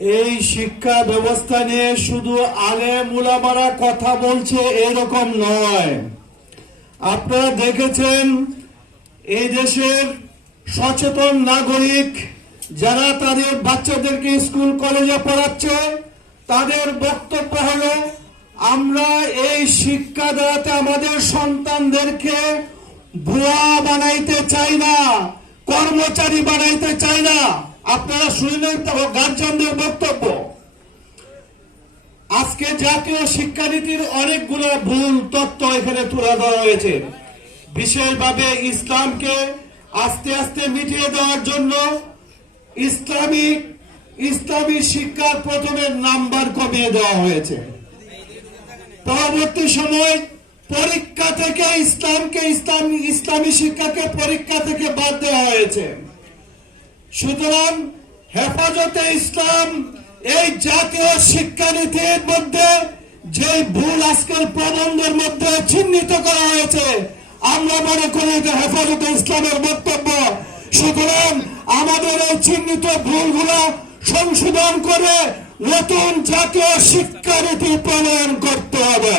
এই শিক্ষা ব্যবস্থা নিয়ে শুধু আলেম উলামারা কথা বলছে এরকম নয়। আপনারা দেখেছেন এই দেশের সচেতন নাগরিক যারা তাদের বাচ্চাদেরকে স্কুল কলেজে পড়াচ্ছে, তাদের বক্তব্য হলো আমরা এই শিক্ষা দ্বারাতে আমাদের সন্তানদেরকে ভুয়া বানাইতে চাই না, কর্মচারী বানাইতে চাই না। আপনারা শুনলেন গার্জিয়ানদের বক্তব্য। আজকে জাতীয় শিক্ষানীতির অনেকগুলো ভুল তথ্য এখানে তুলে ধরা হয়েছে। বিশেষভাবে ইসলামকে আস্তে আস্তে মিটিয়ে দেওয়ার জন্য ইসলামী শিক্ষার প্রথমে নাম্বার কমিয়ে দেওয়া হয়েছে। পরবর্তী সময় পরীক্ষা থেকে ইসলামী শিক্ষাকে পরীক্ষা থেকে বাদ দেওয়া হয়েছে। সুতরাং হেফাজতে ইসলাম এই জাতীয় শিক্ষানীতির মধ্যে যে ভুল আজকের প্রবন্ধের মধ্যে চিহ্নিত করা হয়েছে, আমরা মনে করি যে হেফাজতে ইসলামের বক্তব্য। সুতরাং আমাদের এই চিহ্নিত ভুলগুলো সংশোধন করে নতুন জাতীয় শিক্ষানীতি প্রণয়ন করতে হবে।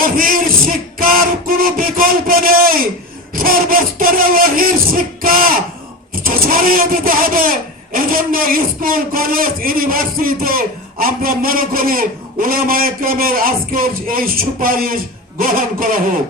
ওহীর শিক্ষার কোনো বিকল্প নেই, সর্বস্তরে ওহীর শিক্ষা ছড়িয়ে দিতে হবে। এজন্য স্কুল, কলেজ, ইউনিভার্সিটিতে আমরা মনে করি উলামায়ে কেরামের আজকের এই সুপারিশ গ্রহণ করা হোক।